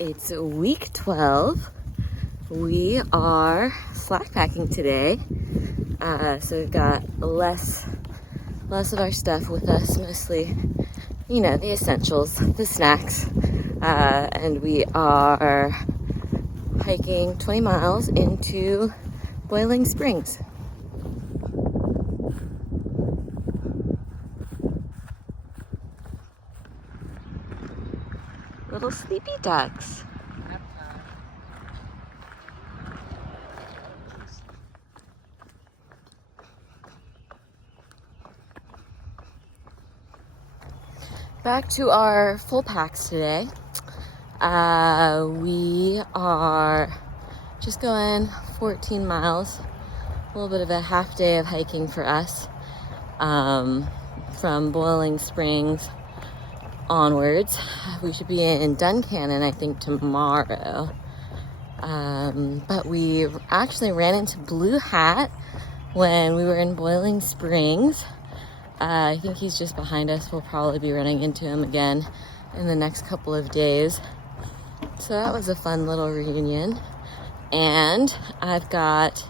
It's week 12. We are slack packing today. So we've got less of our stuff with us, mostly, you know, the essentials, the snacks. And we are hiking 20 miles into Boiling Springs. Little sleepy ducks. Back to our full packs today. We are just going 14 miles, a little bit of a half day of hiking for us, from Boiling Springs onwards. We should be in Duncannon, I think, tomorrow. But we actually ran into Blue Hat when we were in Boiling Springs. I think he's just behind us. We'll probably be running into him again in the next couple of days. So that was a fun little reunion. And I've got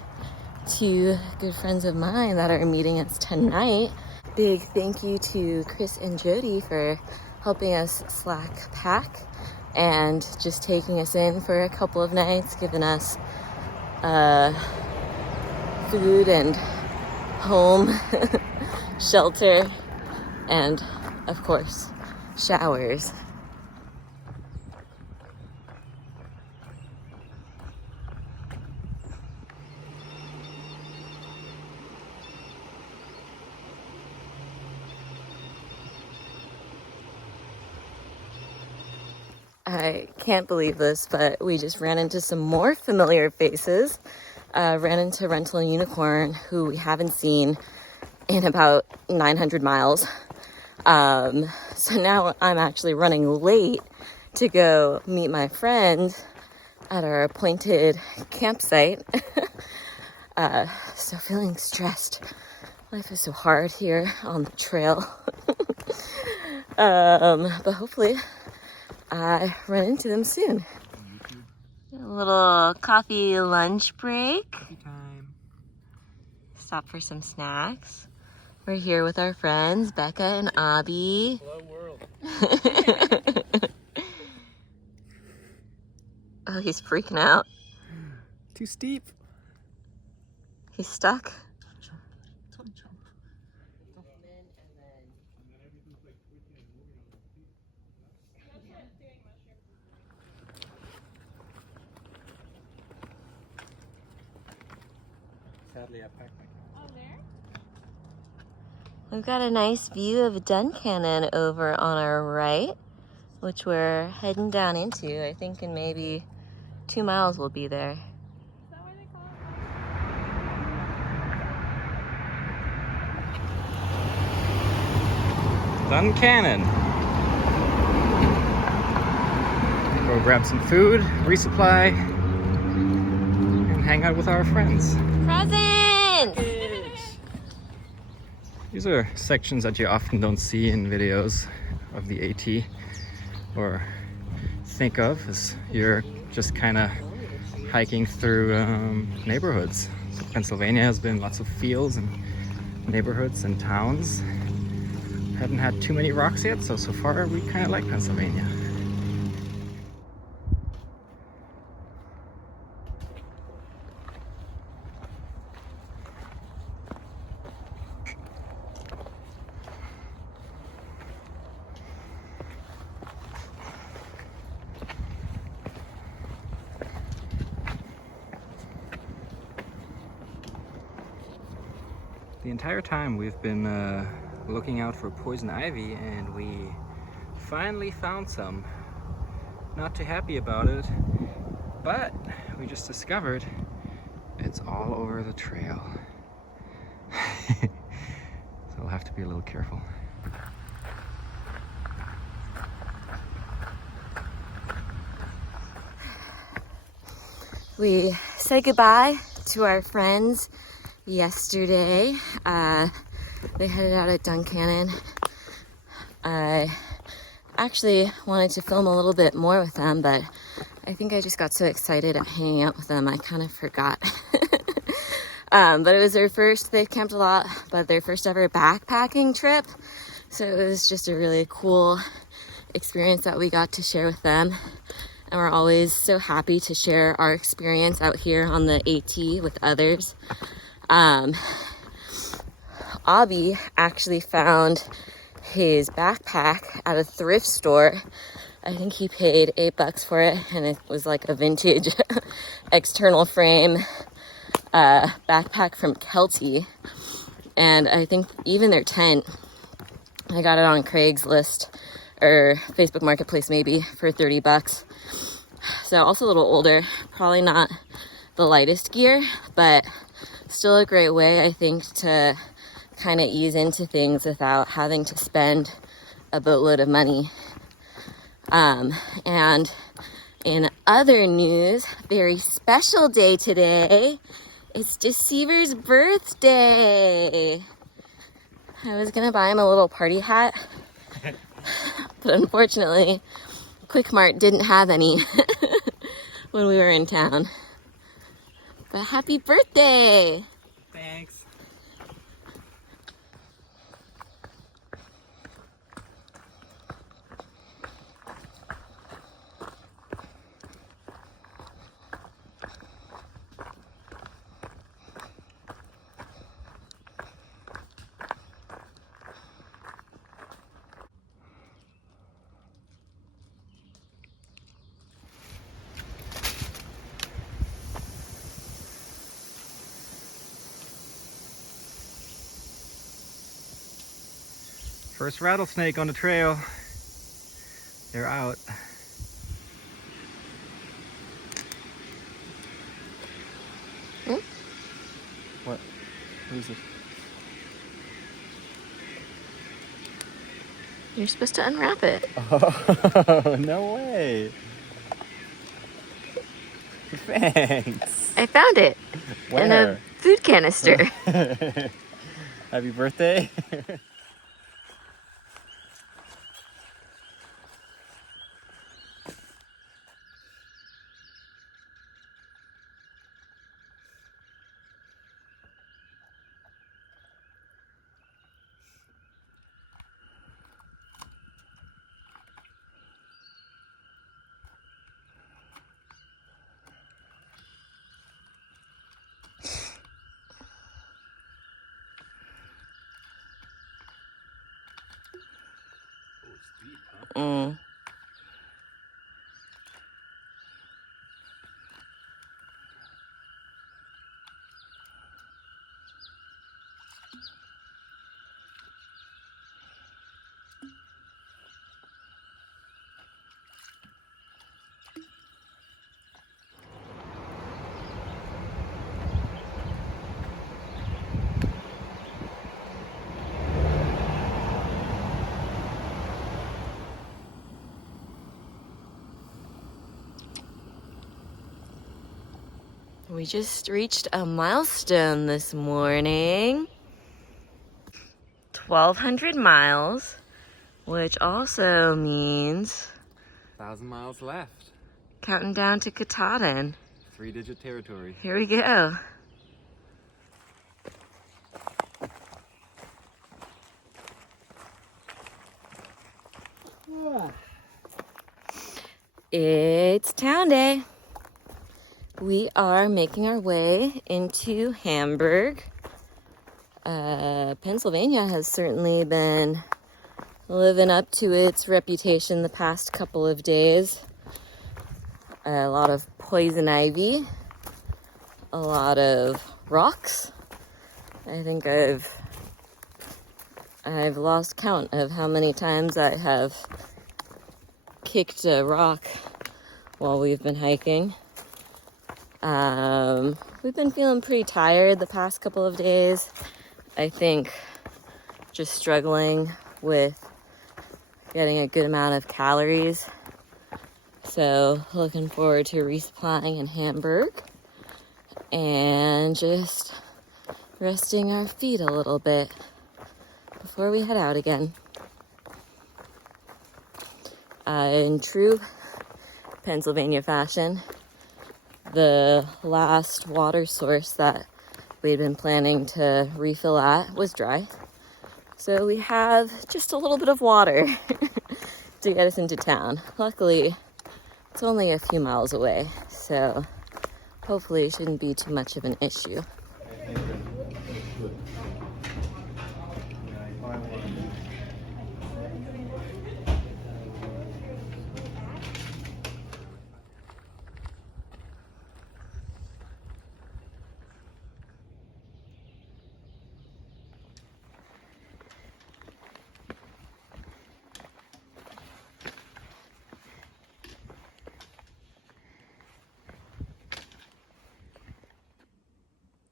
two good friends of mine that are meeting us tonight. Big thank you to Chris and Jody for helping us slack pack and just taking us in for a couple of nights, giving us food and home, shelter, and of course, showers. I can't believe this, but we just ran into some more familiar faces. Ran into Rental Unicorn, who we haven't seen in about 900 miles. So now I'm actually running late to go meet my friend at our appointed campsite. So feeling stressed. Life is so hard here on the trail. But hopefully I run into them soon. A little coffee lunch break. Coffee time. Stop for some snacks. We're here with our friends, Becca and Abby. Hello, world. Oh, he's freaking out. Too steep. He's stuck. Sadly, I packed my camera. Oh, there? We've got a nice view of Duncannon over on our right, which we're heading down into. I think in maybe 2 miles we'll be there. Is that why they call it? Duncannon. Go grab some food, resupply, and hang out with our friends. Presents! These are sections that you often don't see in videos of the AT or think of as you're just kind of hiking through neighborhoods. So Pennsylvania has been lots of fields and neighborhoods and towns. Haven't had too many rocks yet, so far we kind of like Pennsylvania. The entire time we've been looking out for poison ivy, and we finally found some. Not too happy about it, but we just discovered it's all over the trail. So we'll have to be a little careful. We said goodbye to our friends yesterday. They headed out at Duncannon. I actually wanted to film a little bit more with them, but I think I just got so excited at hanging out with them, I kind of forgot. But it was their first, they've camped a lot, but their first ever backpacking trip. So it was just a really cool experience that we got to share with them. And we're always so happy to share our experience out here on the AT with others. Abby actually found his backpack at a thrift store. I think he paid $8 for it, and it was like a vintage external frame backpack from Kelty. And I think even their tent, I got it on Craigslist or Facebook Marketplace maybe for $30. So also a little older, probably not the lightest gear, but still a great way, I think, to kind of ease into things without having to spend a boatload of money. And in other news, very special day today. It's Deceiver's birthday. I was gonna buy him a little party hat, but unfortunately, Quick Mart didn't have any when we were in town. But happy birthday! Thanks. First rattlesnake on the trail. They're out. Hmm? What? What is it? You're supposed to unwrap it. Oh, no way. Thanks. I found it Where? in a food canister. Happy birthday. Mm. We just reached a milestone this morning. 1,200 miles, which also means 1,000 miles left. counting down to Katahdin. 3-digit territory. Here we go. It's town day. We are making our way into Hamburg. Pennsylvania has certainly been living up to its reputation the past couple of days. A lot of poison ivy, a lot of rocks. I think I've lost count of how many times I have kicked a rock while we've been hiking. We've been feeling pretty tired the past couple of days. I think just struggling with getting a good amount of calories. So looking forward to resupplying in Hamburg and just resting our feet a little bit before we head out again. In true Pennsylvania fashion, the last water source that we'd been planning to refill at was dry. So we have just a little bit of water to get us into town. Luckily, it's only a few miles away, so hopefully it shouldn't be too much of an issue.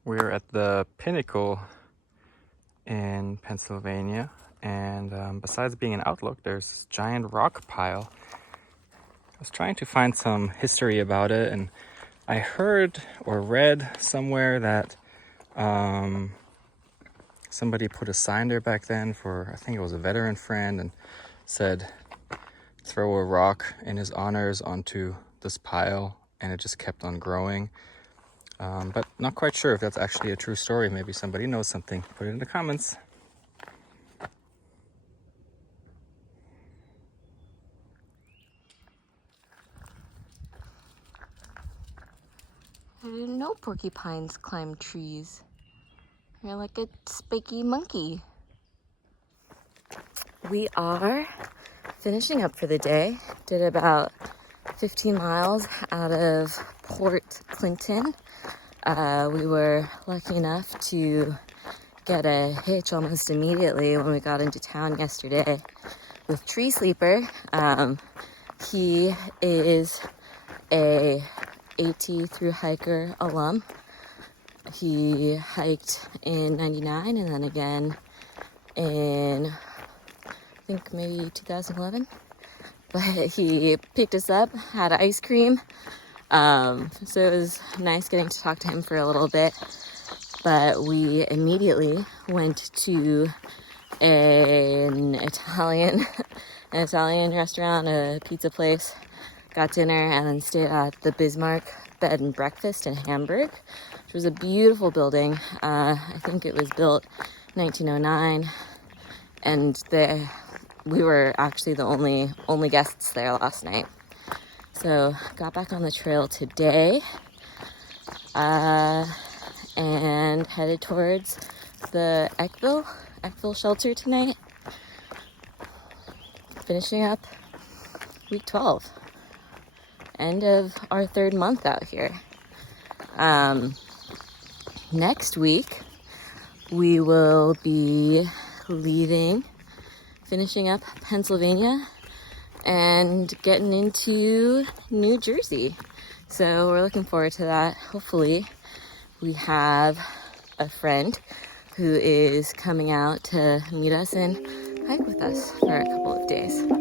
We're at the Pinnacle in Pennsylvania, and besides being an outlook, there's this giant rock pile. I was trying to find some history about it, and I heard or read somewhere that somebody put a sign there back then for, I think it was a veteran friend, and said throw a rock in his honors onto this pile, and it just kept on growing. But not quite sure if that's actually a true story. Maybe somebody knows something. Put it in the comments. I didn't know porcupines climb trees. You're like a spiky monkey. We are finishing up for the day. Did about 15 miles out of Port Clinton. We were lucky enough to get a hitch almost immediately when we got into town yesterday with Tree Sleeper. He is a AT thru-hiker alum. He hiked in '99 and then again in, I think maybe 2011. But he picked us up, had ice cream. So it was nice getting to talk to him for a little bit. But we immediately went to an Italian restaurant, a pizza place, got dinner, and then stayed at the Bismarck Bed and Breakfast in Hamburg, which was a beautiful building. I think it was built 1909, and we were actually the only guests there last night. So got back on the trail today, and headed towards the Eckville shelter tonight. Finishing up week 12, end of our third month out here. Next week we will be finishing up Pennsylvania and getting into New Jersey. So we're looking forward to that. Hopefully we have a friend who is coming out to meet us and hike with us for a couple of days.